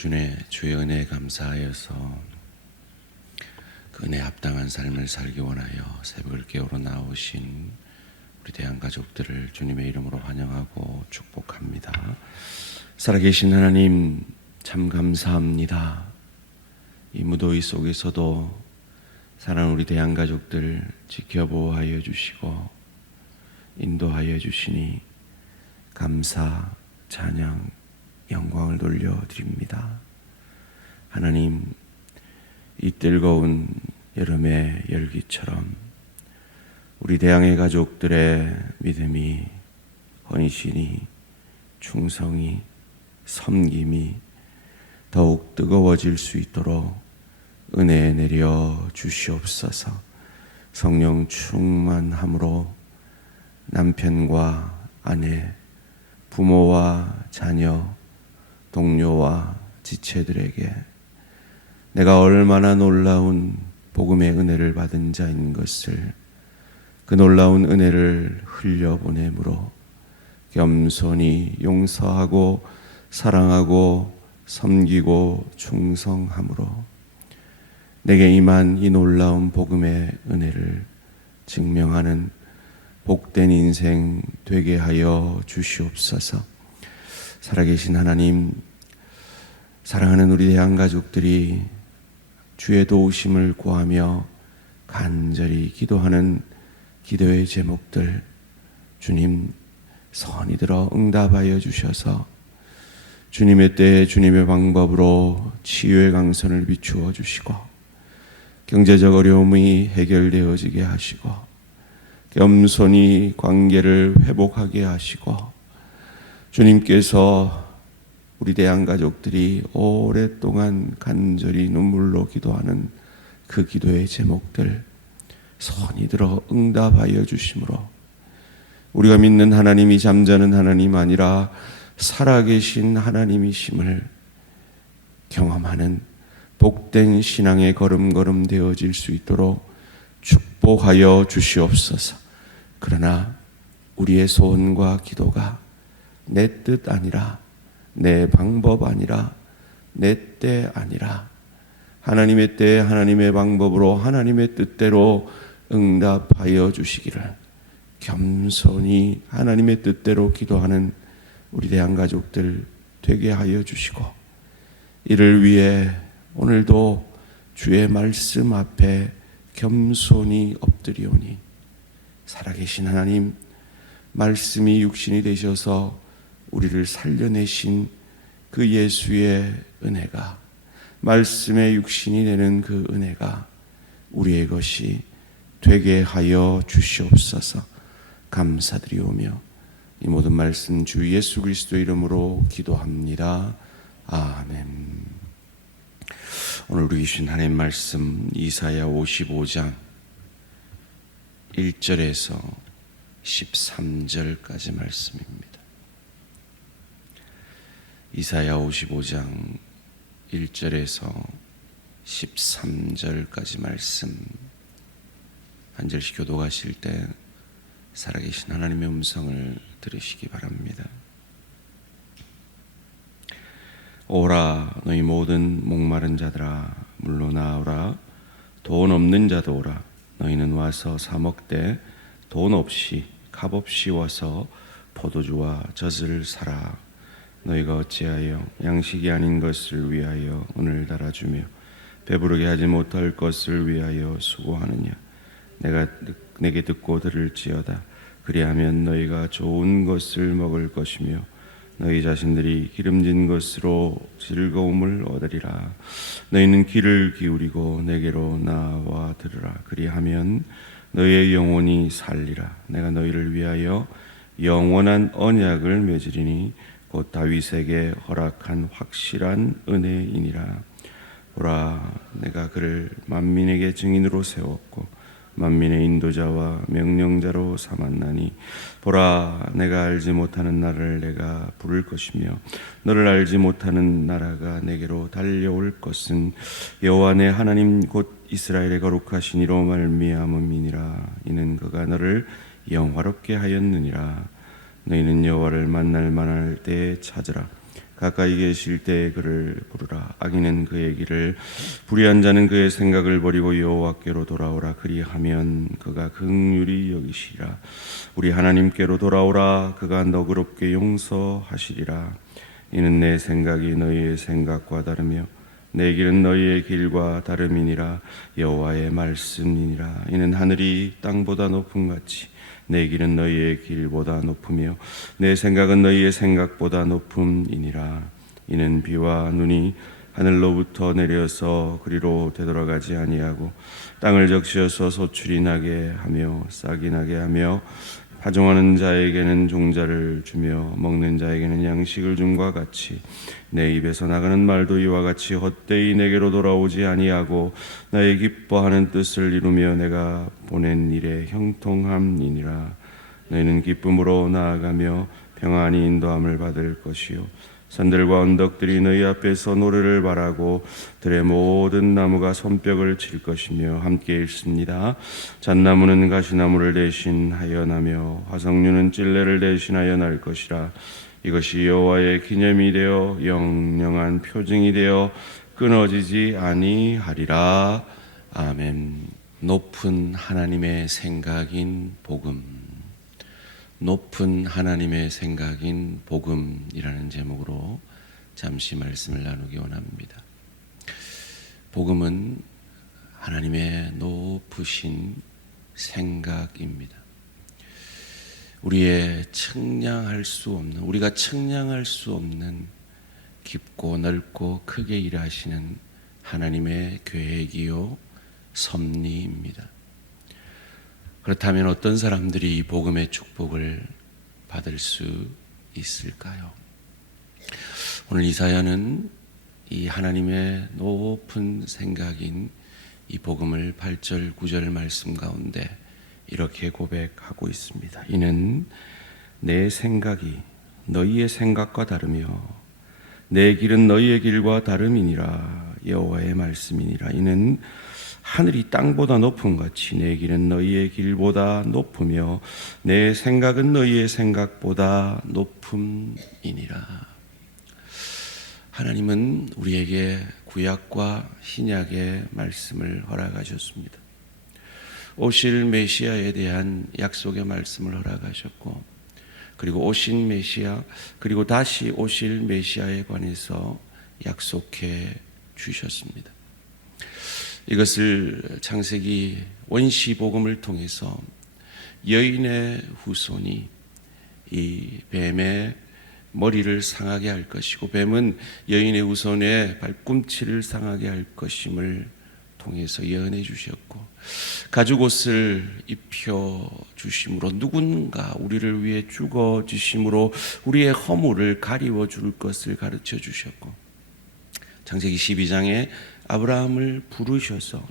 주의 은혜에 감사하여서 그 은혜에 합당한 삶을 살기 원하여 새벽을 깨우러 나오신 우리 대한가족들을 주님의 이름으로 환영하고 축복합니다. 살아계신 하나님 참 감사합니다. 이 무더위 속에서도 사랑하는 우리 대한가족들 지켜보호하여 주시고 인도하여 주시니 감사, 찬양, 영광을 돌려드립니다. 하나님, 이 뜨거운 여름의 열기처럼 우리 대항해 가족들의 믿음이, 헌신이, 충성이, 섬김이 더욱 뜨거워질 수 있도록 은혜 내려 주시옵소서. 성령 충만함으로 남편과 아내, 부모와 자녀, 동료와 지체들에게 내가 얼마나 놀라운 복음의 은혜를 받은 자인 것을, 그 놀라운 은혜를 흘려보내므로 겸손히 용서하고 사랑하고 섬기고 충성함으로 내게 임한 이 놀라운 복음의 은혜를 증명하는 복된 인생 되게 하여 주시옵소서. 살아계신 하나님, 사랑하는 우리 대한가족들이 주의 도우심을 구하며 간절히 기도하는 기도의 제목들, 주님 선히 들어 응답하여 주셔서 주님의 때에 주님의 방법으로 치유의 강선을 비추어 주시고 경제적 어려움이 해결되어지게 하시고 겸손히 관계를 회복하게 하시고 주님께서 우리 대한가족들이 오랫동안 간절히 눈물로 기도하는 그 기도의 제목들 선히 들어 응답하여 주심으로 우리가 믿는 하나님이 잠자는 하나님 아니라 살아계신 하나님이심을 경험하는 복된 신앙의 걸음걸음 되어질 수 있도록 축복하여 주시옵소서. 그러나 우리의 소원과 기도가 내 뜻 아니라, 내 방법 아니라, 내 때 아니라 하나님의 때 하나님의 방법으로 하나님의 뜻대로 응답하여 주시기를 겸손히 하나님의 뜻대로 기도하는 우리 대한가족들 되게 하여 주시고, 이를 위해 오늘도 주의 말씀 앞에 겸손히 엎드리오니 살아계신 하나님, 말씀이 육신이 되셔서 우리를 살려내신 그 예수의 은혜가, 말씀의 육신이 되는 그 은혜가 우리의 것이 되게 하여 주시옵소서. 감사드리오며 이 모든 말씀 주 예수 그리스도 이름으로 기도합니다. 아멘. 오늘 우리 주신 하나님 말씀 이사야 55장 1절에서 13절까지 말씀입니다. 이사야 55장 1절에서 13절까지 말씀, 한 절씩 교독하실 때 살아계신 하나님의 음성을 들으시기 바랍니다. 오라, 너희 모든 목마른 자들아 물러나오라. 돈 없는 자도 오라. 너희는 와서 사 먹되 돈 없이 값없이 와서 포도주와 젖을 사라. 너희가 어찌하여 양식이 아닌 것을 위하여 은을 달아주며 배부르게 하지 못할 것을 위하여 수고하느냐. 내가 내게 듣고 들을지어다. 그리하면 너희가 좋은 것을 먹을 것이며 너희 자신들이 기름진 것으로 즐거움을 얻으리라. 너희는 귀를 기울이고 내게로 나와 들으라. 그리하면 너희의 영혼이 살리라. 내가 너희를 위하여 영원한 언약을 맺으리니 곧 다윗에게 허락한 확실한 은혜이니라. 보라, 내가 그를 만민에게 증인으로 세웠고 만민의 인도자와 명령자로 삼았나니, 보라, 내가 알지 못하는 나라를 내가 부를 것이며 너를 알지 못하는 나라가 내게로 달려올 것은 여호와 내 하나님 곧 이스라엘의 거룩하신 이로 말미암음이니라. 이는 그가 너를 영화롭게 하였느니라. 너희는 여호와를 만날 만할 때에 찾으라. 가까이 계실 때에 그를 부르라. 악인은 그의 길을, 불의한 자는 그의 생각을 버리고 여호와께로 돌아오라. 그리하면 그가 긍휼히 여기시리라. 우리 하나님께로 돌아오라. 그가 너그럽게 용서하시리라. 이는 내 생각이 너희의 생각과 다르며 내 길은 너희의 길과 다름이니라. 여호와의 말씀이니라. 이는 하늘이 땅보다 높음 같이 내 길은 너희의 길보다 높으며 내 생각은 너희의 생각보다 높음이니라. 이는 비와 눈이 하늘로부터 내려서 그리로 되돌아가지 아니하고 땅을 적시어서 소출이 나게 하며 싹이 나게 하며 파종하는 자에게는 종자를 주며 먹는 자에게는 양식을 줌과 같이 내 입에서 나가는 말도 이와 같이 헛되이 내게로 돌아오지 아니하고 나의 기뻐하는 뜻을 이루며 내가 보낸 일에 형통함이니라. 너희는 기쁨으로 나아가며 평안히 인도함을 받을 것이요 산들과 언덕들이 너희 앞에서 노래를 바라고 들의 모든 나무가 손뼉을 칠 것이며 함께 읽습니다. 잣나무는 가시나무를 대신하여 나며 화석류는 찔레를 대신하여 날 것이라. 이것이 여호와의 기념이 되어 영영한 표징이 되어 끊어지지 아니하리라. 아멘. 높은 하나님의 생각인 복음. 높은 하나님의 생각인 복음이라는 제목으로 잠시 말씀을 나누기 원합니다. 복음은 하나님의 높으신 생각입니다. 우리가 측량할 수 없는 깊고 넓고 크게 일하시는 하나님의 계획이요 섭리입니다. 그렇다면 어떤 사람들이 이 복음의 축복을 받을 수 있을까요? 오늘 이사야는 이 하나님의 높은 생각인 이 복음을 8절 9절 말씀 가운데 이렇게 고백하고 있습니다. 이는 내 생각이 너희의 생각과 다르며 내 길은 너희의 길과 다름이니라. 여호와의 말씀이니라. 이는 하늘이 땅보다 높음 같이 내 길은 너희의 길보다 높으며 내 생각은 너희의 생각보다 높음이니라. 하나님은 우리에게 구약과 신약의 말씀을 허락하셨습니다. 오실 메시아에 대한 약속의 말씀을 허락하셨고, 그리고 오신 메시아, 그리고 다시 오실 메시아에 관해서 약속해 주셨습니다. 이것을 창세기 원시 복음을 통해서 여인의 후손이 이 뱀의 머리를 상하게 할 것이고 뱀은 여인의 후손의 발꿈치를 상하게 할 것임을 통해서 예언해 주셨고, 가죽옷을 입혀 주심으로 누군가 우리를 위해 죽어 주심으로 우리의 허물을 가리워 줄 것을 가르쳐 주셨고, 창세기 12장에 아브라함을 부르셔서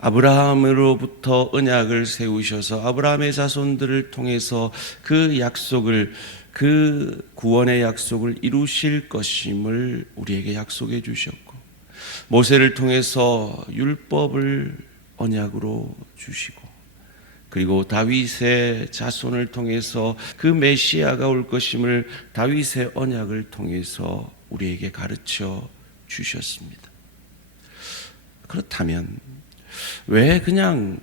아브라함으로부터 언약을 세우셔서 아브라함의 자손들을 통해서 그 약속을, 그 구원의 약속을 이루실 것임을 우리에게 약속해 주셨고, 모세를 통해서 율법을 언약으로 주시고, 그리고 다윗의 자손을 통해서 그 메시아가 올 것임을 다윗의 언약을 통해서 우리에게 가르쳐 주셨습니다. 그렇다면 왜 그냥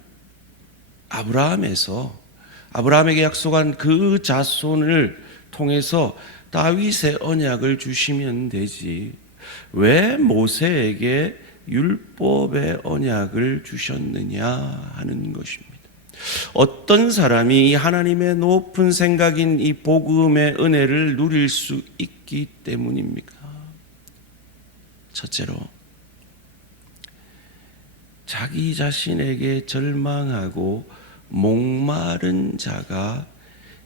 아브라함에게 약속한 그 자손을 통해서 다윗의 언약을 주시면 되지, 왜 모세에게 율법의 언약을 주셨느냐 하는 것입니다. 어떤 사람이 하나님의 높은 생각인 이 복음의 은혜를 누릴 수 있기 때문입니까? 첫째로, 자기 자신에게 절망하고 목마른 자가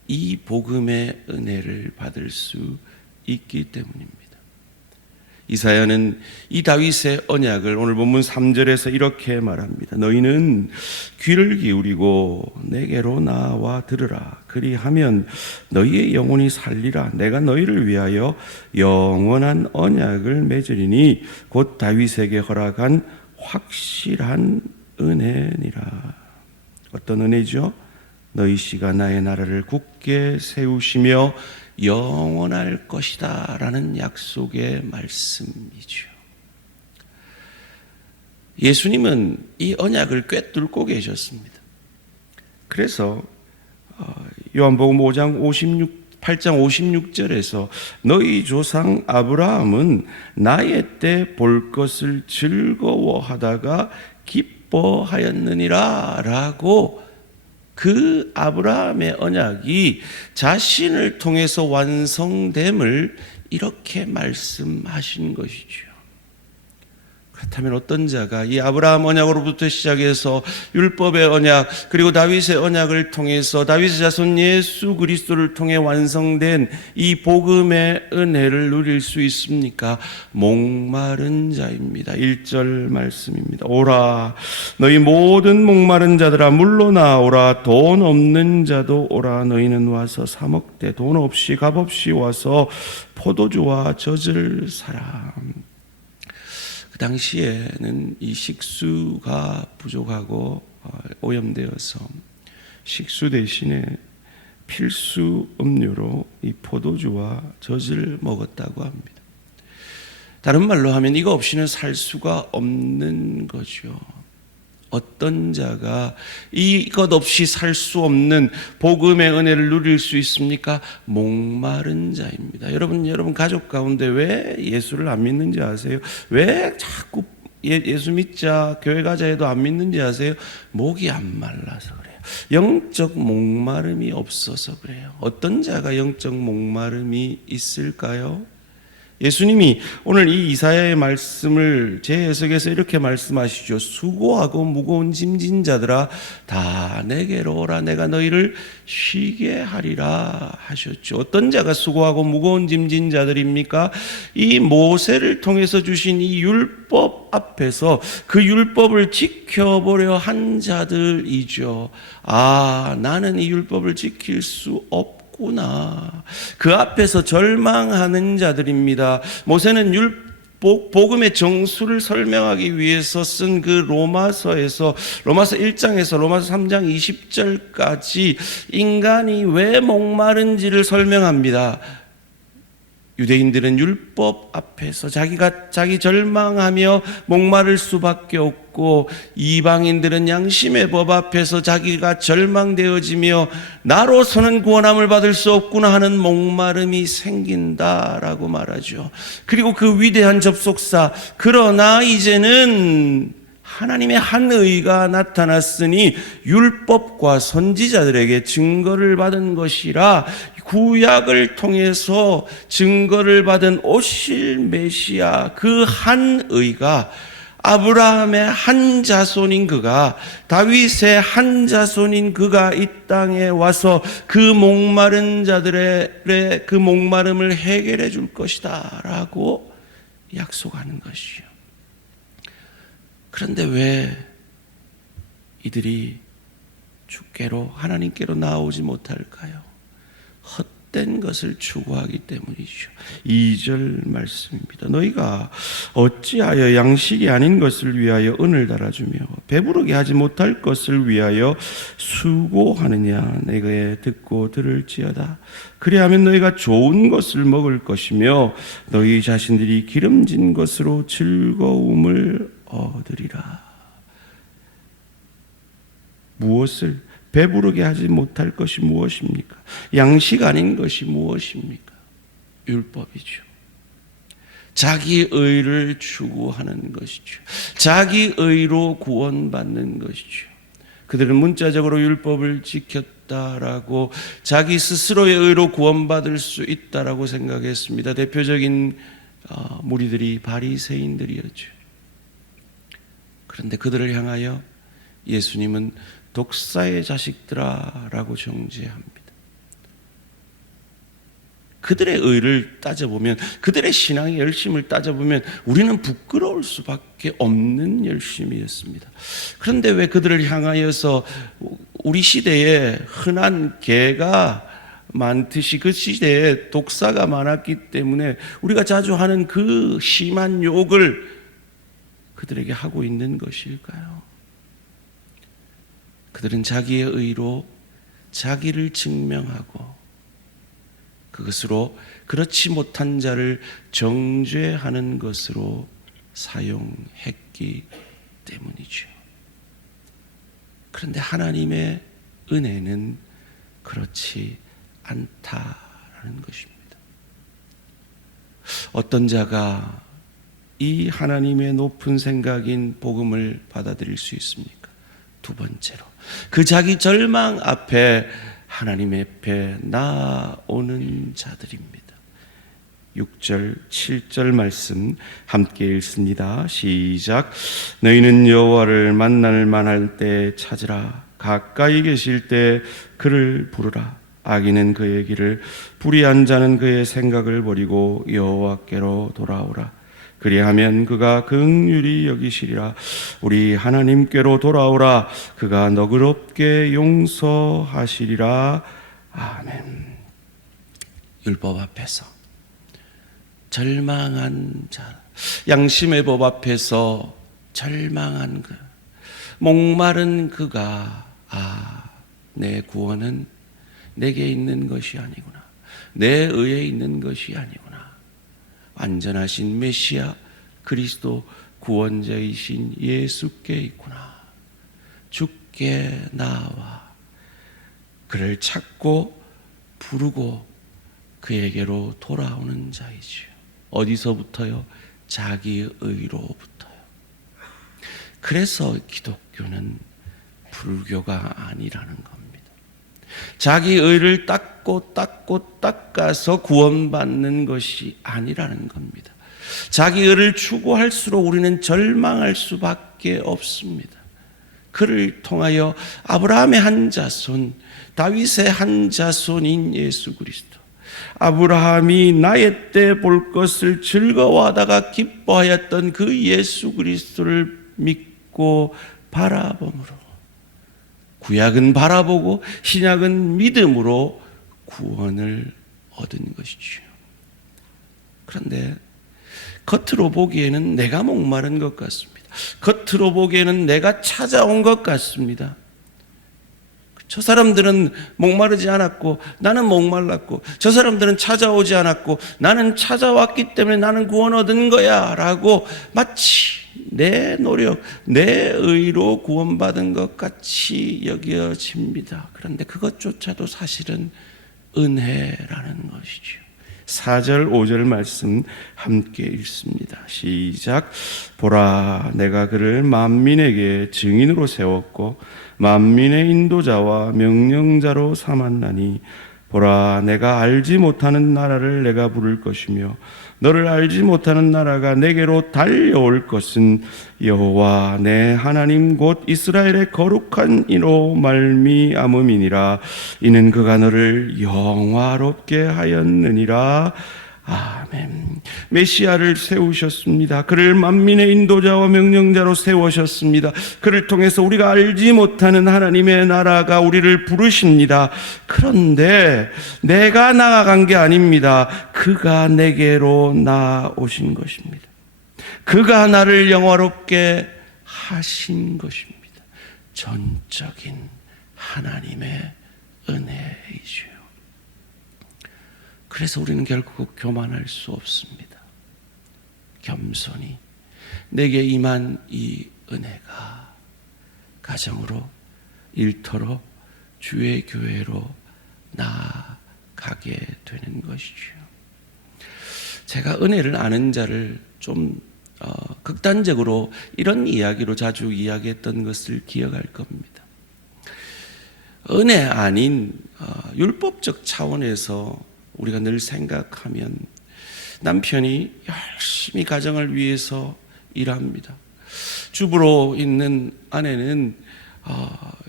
이 복음의 은혜를 받을 수 있기 때문입니다. 이사야는 이 다윗의 언약을 오늘 본문 3절에서 이렇게 말합니다. 너희는 귀를 기울이고 내게로 나와 들으라. 그리하면 너희의 영혼이 살리라. 내가 너희를 위하여 영원한 언약을 맺으리니 곧 다윗에게 허락한 확실한 은혜니라. 어떤 은혜죠? 너희 씨가 나의 나라를 굳게 세우시며 영원할 것이다 라는 약속의 말씀이죠. 예수님은 이 언약을 꿰뚫고 계셨습니다. 그래서 요한복음 8장 56절에서 너희 조상 아브라함은 나의 때 볼 것을 즐거워하다가 기뻐하였느니라 라고 그 아브라함의 언약이 자신을 통해서 완성됨을 이렇게 말씀하신 것이죠. 그렇다면 어떤 자가 이 아브라함 언약으로부터 시작해서 율법의 언약 그리고 다윗의 언약을 통해서 다윗의 자손 예수 그리스도를 통해 완성된 이 복음의 은혜를 누릴 수 있습니까? 목마른 자입니다. 1절 말씀입니다. 오라 너희 모든 목마른 자들아 물러나 오라 돈 없는 자도 오라 너희는 와서 사 먹되 돈 없이 값 없이 와서 포도주와 젖을 사라. 그 당시에는 이 식수가 부족하고 오염되어서 식수 대신에 필수 음료로 이 포도주와 젖을 먹었다고 합니다. 다른 말로 하면 이거 없이는 살 수가 없는 거죠. 어떤 자가 이것 없이 살 수 없는 복음의 은혜를 누릴 수 있습니까? 목마른 자입니다. 여러분 가족 가운데 왜 예수를 안 믿는지 아세요? 왜 자꾸 예수 믿자 교회 가자 해도 안 믿는지 아세요? 목이 안 말라서 그래요. 영적 목마름이 없어서 그래요. 어떤 자가 영적 목마름이 있을까요? 예수님이 오늘 이 이사야의 말씀을 제 해석에서 이렇게 말씀하시죠. 수고하고 무거운 짐진 자들아 다 내게로 오라 내가 너희를 쉬게 하리라 하셨죠. 어떤 자가 수고하고 무거운 짐진 자들입니까? 이 모세를 통해서 주신 이 율법 앞에서 그 율법을 지켜보려 한 자들이죠. 나는 이 율법을 지킬 수 없구나. 그 앞에서 절망하는 자들입니다. 모세는 복음의 정수를 설명하기 위해서 쓴 그 로마서에서 로마서 1장에서 로마서 3장 20절까지 인간이 왜 목마른지를 설명합니다. 유대인들은 율법 앞에서 자기 절망하며 목마를 수밖에 없고 이방인들은 양심의 법 앞에서 자기가 절망되어지며 나로서는 구원함을 받을 수 없구나 하는 목마름이 생긴다라고 말하죠. 그리고 그 위대한 접속사 그러나 이제는 하나님의 한 의가 나타났으니 율법과 선지자들에게 증거를 받은 것이라 구약을 통해서 증거를 받은 오실 메시아 그 한 의가 아브라함의 한 자손인 그가 다윗의 한 자손인 그가 이 땅에 와서 그 목마른 자들의 그 목마름을 해결해 줄 것이다 라고 약속하는 것이요. 그런데 왜 이들이 주께로 하나님께로 나오지 못할까요? 헛된 것을 추구하기 때문이죠. 2절 말씀입니다. 너희가 어찌하여 양식이 아닌 것을 위하여 은을 달아주며 배부르게 하지 못할 것을 위하여 수고하느냐. 내가 듣고 들을지어다. 그리하면 너희가 좋은 것을 먹을 것이며 너희 자신들이 기름진 것으로 즐거움을 얻으리라. 무엇을 배부르게 하지 못할 것이 무엇입니까? 양식 아닌 것이 무엇입니까? 율법이죠. 자기 의를 추구하는 것이죠. 자기 의로 구원받는 것이죠. 그들은 문자적으로 율법을 지켰다라고 자기 스스로의 의로 구원받을 수 있다라고 생각했습니다. 대표적인 무리들이 바리새인들이었죠. 그런데 그들을 향하여 예수님은 독사의 자식들아 라고 정죄합니다. 그들의 의를 따져보면 그들의 신앙의 열심을 따져보면 우리는 부끄러울 수밖에 없는 열심이었습니다. 그런데 왜 그들을 향하여서 우리 시대에 흔한 개가 많듯이 그 시대에 독사가 많았기 때문에 우리가 자주 하는 그 심한 욕을 그들에게 하고 있는 것일까요? 그들은 자기의 의로 자기를 증명하고 그것으로 그렇지 못한 자를 정죄하는 것으로 사용했기 때문이죠. 그런데 하나님의 은혜는 그렇지 않다라는 것입니다. 어떤 자가 이 하나님의 높은 생각인 복음을 받아들일 수 있습니까? 두 번째로, 그 자기 절망 앞에 하나님 앞에 나아오는 자들입니다. 6절, 7절 말씀 함께 읽습니다. 시작. 너희는 여호와를 만날 만할 때 찾으라. 가까이 계실 때 그를 부르라. 악인은 그의 길을, 불의한 자는 그의 생각을 버리고 여호와께로 돌아오라. 그리하면 그가 긍휼히 여기시리라. 우리 하나님께로 돌아오라. 그가 너그럽게 용서하시리라. 아멘. 율법 앞에서 절망한 자, 양심의 법 앞에서 절망한 그 목마른 그가 내 구원은 내게 있는 것이 아니구나, 내 의에 있는 것이 아니구나, 완전하신 메시아 그리스도 구원자이신 예수께 있구나, 주께 나와 그를 찾고 부르고 그에게로 돌아오는 자이지요. 어디서부터요? 자기 의로부터요. 그래서 기독교는 불교가 아니라는 겁니다. 자기 의를 닦아서 구원받는 것이 아니라는 겁니다. 자기 의를 추구할수록 우리는 절망할 수밖에 없습니다. 그를 통하여 아브라함의 한 자손, 다윗의 한 자손인 예수 그리스도, 아브라함이 나의 때 볼 것을 즐거워하다가 기뻐하였던 그 예수 그리스도를 믿고 바라봄으로, 구약은 바라보고 신약은 믿음으로 구원을 얻은 것이죠. 그런데 겉으로 보기에는 내가 목마른 것 같습니다. 겉으로 보기에는 내가 찾아온 것 같습니다. 저 사람들은 목마르지 않았고 나는 목말랐고, 저 사람들은 찾아오지 않았고 나는 찾아왔기 때문에 나는 구원 얻은 거야 라고 마치 내 노력, 내 의로 구원받은 것 같이 여겨집니다. 그런데 그것조차도 사실은 은혜라는 것이죠. 4절 5절 말씀 함께 읽습니다. 시작. 보라, 내가 그를 만민에게 증인으로 세웠고 만민의 인도자와 명령자로 삼았나니, 보라, 내가 알지 못하는 나라를 내가 부를 것이며 너를 알지 못하는 나라가 내게로 달려올 것은 여호와 내 하나님 곧 이스라엘의 거룩한 이로 말미암음이니라. 이는 그가 너를 영화롭게 하였느니라. 아멘. 메시아를 세우셨습니다. 그를 만민의 인도자와 명령자로 세우셨습니다. 그를 통해서 우리가 알지 못하는 하나님의 나라가 우리를 부르십니다. 그런데 내가 나아간 게 아닙니다. 그가 내게로 나오신 것입니다. 그가 나를 영화롭게 하신 것입니다. 전적인 하나님의 은혜이죠. 그래서 우리는 결국 교만할 수 없습니다. 겸손히 내게 임한 이 은혜가 가정으로, 일터로, 주의 교회로 나아가게 되는 것이죠. 제가 은혜를 아는 자를 좀 극단적으로 이런 이야기로 자주 이야기했던 것을 기억할 겁니다. 은혜 아닌 율법적 차원에서 우리가 늘 생각하면 남편이 열심히 가정을 위해서 일합니다. 주부로 있는 아내는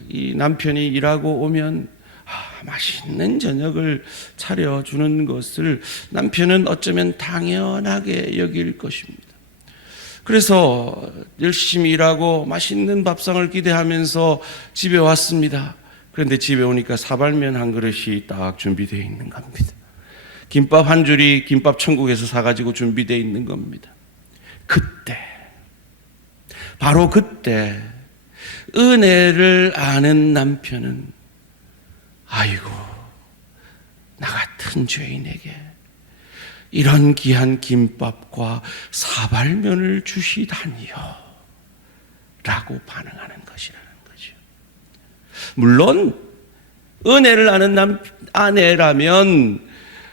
이 남편이 일하고 오면 맛있는 저녁을 차려주는 것을 남편은 어쩌면 당연하게 여길 것입니다. 그래서 열심히 일하고 맛있는 밥상을 기대하면서 집에 왔습니다. 그런데 집에 오니까 사발면 한 그릇이 딱 준비되어 있는 겁니다. 김밥 한 줄이 김밥 천국에서 사가지고 준비되어 있는 겁니다. 그때, 바로 그때 은혜를 아는 남편은 아이고, 나 같은 죄인에게 이런 귀한 김밥과 사발면을 주시다니요 라고 반응하는 것이라는 거죠. 물론 은혜를 아는 아내라면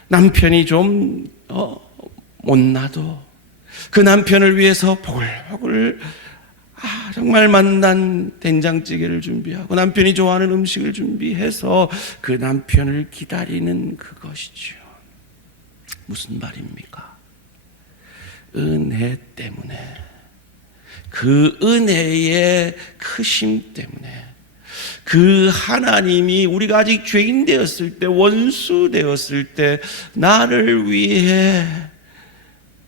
남편이 좀 못나도 그 남편을 위해서 보글보글 정말 맛난 된장찌개를 준비하고 남편이 좋아하는 음식을 준비해서 그 남편을 기다리는 그것이죠. 무슨 말입니까? 은혜 때문에, 그 은혜의 크심 때문에, 그 하나님이 우리가 아직 죄인 되었을 때, 원수 되었을 때 나를 위해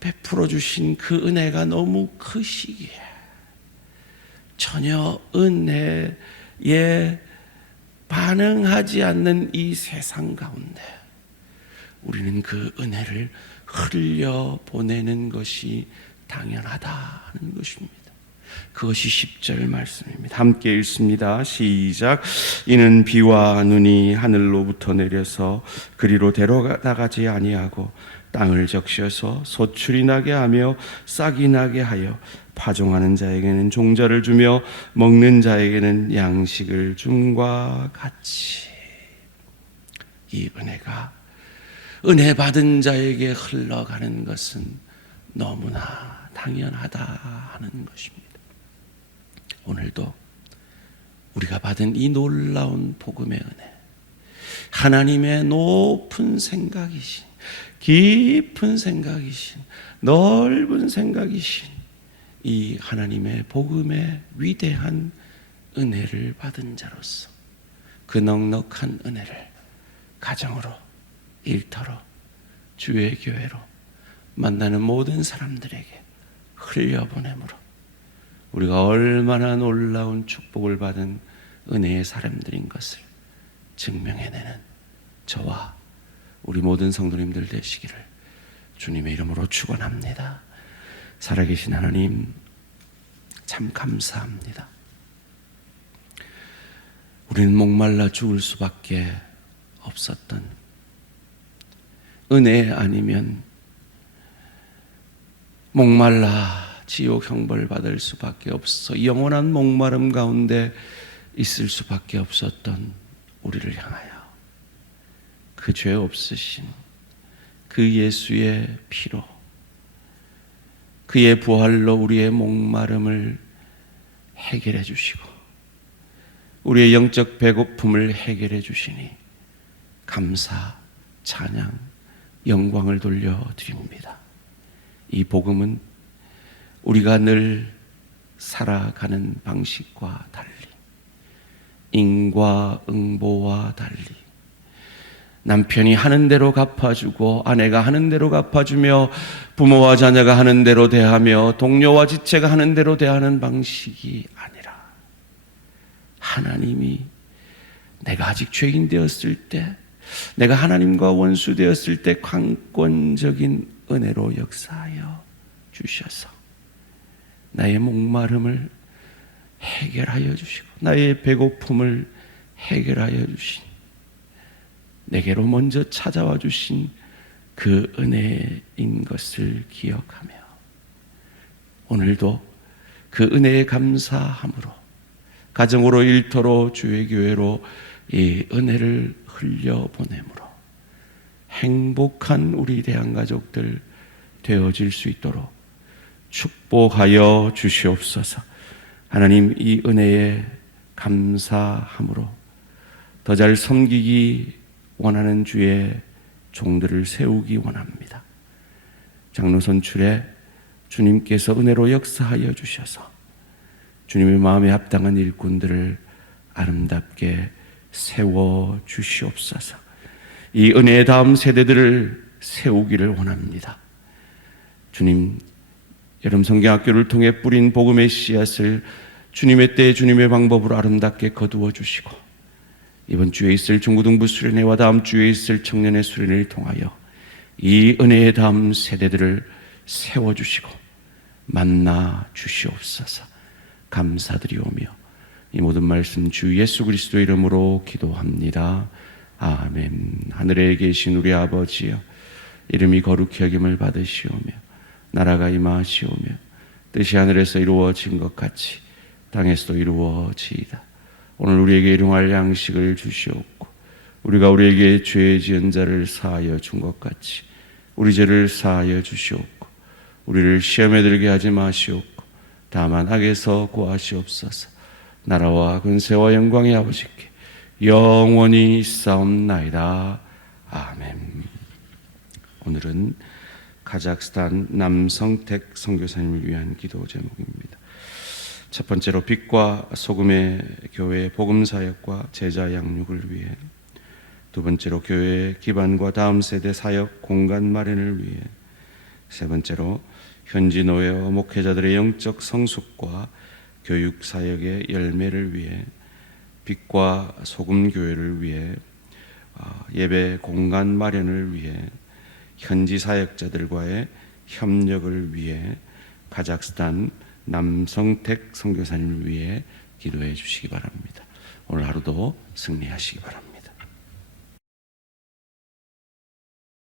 베풀어 주신 그 은혜가 너무 크시기에 전혀 은혜에 반응하지 않는 이 세상 가운데 우리는 그 은혜를 흘려보내는 것이 당연하다는 것입니다. 그것이 10절 말씀입니다. 함께 읽습니다. 시작. 이는 비와 눈이 하늘로부터 내려서 그리로 데려다가지 아니하고 땅을 적셔서 소출이 나게 하며 싹이 나게 하여 파종하는 자에게는 종자를 주며 먹는 자에게는 양식을 줌과 같이. 이 은혜가 은혜 받은 자에게 흘러가는 것은 너무나 당연하다 하는 것입니다. 오늘도 우리가 받은 이 놀라운 복음의 은혜, 하나님의 높은 생각이신, 깊은 생각이신, 넓은 생각이신 이 하나님의 복음의 위대한 은혜를 받은 자로서 그 넉넉한 은혜를 가정으로, 일터로, 주의 교회로 만나는 모든 사람들에게 흘려보내므로 우리가 얼마나 놀라운 축복을 받은 은혜의 사람들인 것을 증명해내는 저와 우리 모든 성도님들 되시기를 주님의 이름으로 축원합니다. 살아계신 하나님, 참 감사합니다. 우리는 목말라 죽을 수밖에 없었던, 은혜 아니면 목말라 지옥 형벌 받을 수밖에 없어 영원한 목마름 가운데 있을 수밖에 없었던 우리를 향하여 그 죄 없으신 그 예수의 피로, 그의 부활로 우리의 목마름을 해결해 주시고 우리의 영적 배고픔을 해결해 주시니 감사, 찬양, 영광을 돌려드립니다. 이 복음은 우리가 늘 살아가는 방식과 달리, 인과응보와 달리, 남편이 하는 대로 갚아주고 아내가 하는 대로 갚아주며 부모와 자녀가 하는 대로 대하며 동료와 지체가 하는 대로 대하는 방식이 아니라 하나님이 내가 아직 죄인 되었을 때, 내가 하나님과 원수 되었을 때 강권적인 은혜로 역사하여 주셔서 나의 목마름을 해결하여 주시고 나의 배고픔을 해결하여 주신, 내게로 먼저 찾아와 주신 그 은혜인 것을 기억하며 오늘도 그 은혜에 감사함으로 가정으로, 일터로, 주의 교회로 이 은혜를 흘려보내므로 행복한 우리 대한가족들 되어질 수 있도록 축복하여 주시옵소서. 하나님, 이 은혜에 감사함으로 더 잘 섬기기 원하는 주의 종들을 세우기 원합니다. 장로 선출에 주님께서 은혜로 역사하여 주셔서 주님의 마음에 합당한 일꾼들을 아름답게 세워 주시옵소서. 이 은혜의 다음 세대들을 세우기를 원합니다. 주님, 여름 성경학교를 통해 뿌린 복음의 씨앗을 주님의 때 주님의 방법으로 아름답게 거두어 주시고 이번 주에 있을 중고등부 수련회와 다음 주에 있을 청년의 수련회를 통하여 이 은혜의 다음 세대들을 세워주시고 만나 주시옵소서. 감사드리오며 이 모든 말씀 주 예수 그리스도 이름으로 기도합니다. 아멘. 하늘에 계신 우리 아버지여, 이름이 거룩히 여김을 받으시오며 나라가 임하시오며 뜻이 하늘에서 이루어진 것 같이 땅에서도 이루어지이다. 오늘 우리에게 일용할 양식을 주시옵고 우리가 우리에게 죄 지은 자를 사하여 준 것 같이 우리 죄를 사하여 주시옵고 우리를 시험에 들게 하지 마시옵고 다만 악에서 구하시옵소서. 나라와 근세와 영광이 아버지께 영원히 있사옵나이다. 아멘. 오늘은 카자흐스탄 남성택 선교사님을 위한 기도 제목입니다. 첫 번째로 빛과 소금의 교회 복음 사역과 제자 양육을 위해, 두 번째로 교회 기반과 다음 세대 사역 공간 마련을 위해, 세 번째로 현지 노예와 목회자들의 영적 성숙과 교육 사역의 열매를 위해, 빛과 소금 교회를 위해, 예배 공간 마련을 위해, 현지 사역자들과의 협력을 위해 카자흐스탄 남성택 선교사님을 위해 기도해 주시기 바랍니다. 오늘 하루도 승리하시기 바랍니다.